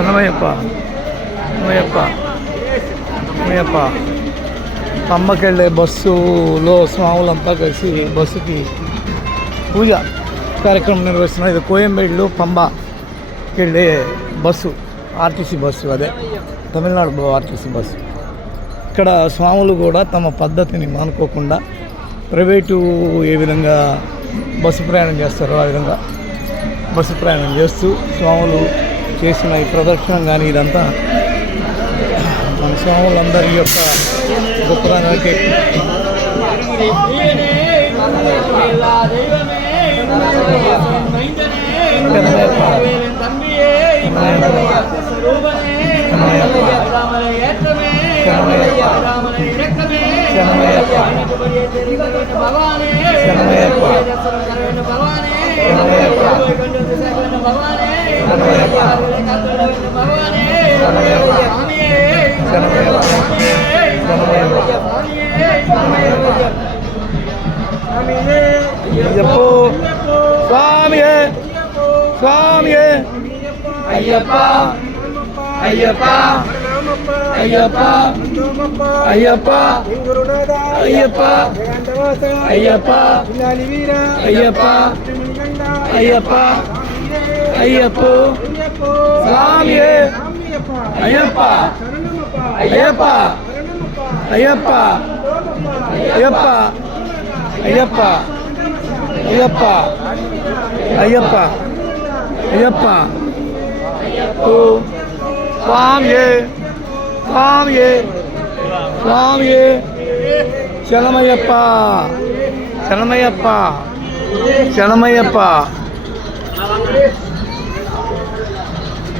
శరణమయ్యప్ప శరణమయ్యప్ప శరణమయ్యప్ప. పంబకి వెళ్ళే బస్సులో స్వాములంతా కలిసి బస్సుకి పూజ కార్యక్రమం నిర్వహిస్తున్నాం. ఇది కోయంబేడులో పంబకి వెళ్ళే బస్సు, ఆర్టీసీ బస్సు, అదే తమిళనాడు ఆర్టీసీ బస్సు. ఇక్కడ స్వాములు కూడా తమ పద్ధతిని మానుకోకుండా ప్రైవేటు ఏ విధంగా బస్సు ప్రయాణం చేస్తారో ఆ విధంగా బస్సు ప్రయాణం చేస్తూ స్వాములు చేసిన ఈ ప్రదర్శనం కానీ ఇదంతా మన స్వాములందరి యొక్క గొప్పతనానికి చెప్పు స్వామియే స్వామియే అయ్యప్ప అయ్యప్ప అయ్యప్ప అయ్యప్ప అయ్యప్ప అయ్యప్ప అయ్యప్ప అయ్యప్ప అయ్యప్ప స్వామియే అయ్యప్ప అయ్యప్ప అయ్యప్ప అయ్యప్ప అయ్యప్ప అయ్యప్ప అయ్యప్ప అయ్యప్ప ఓ స్వామియే స్వామియే స్వామియే శరణమయ్యప్ప శరణమయ్యప్ప శరణమయ్యప్ప.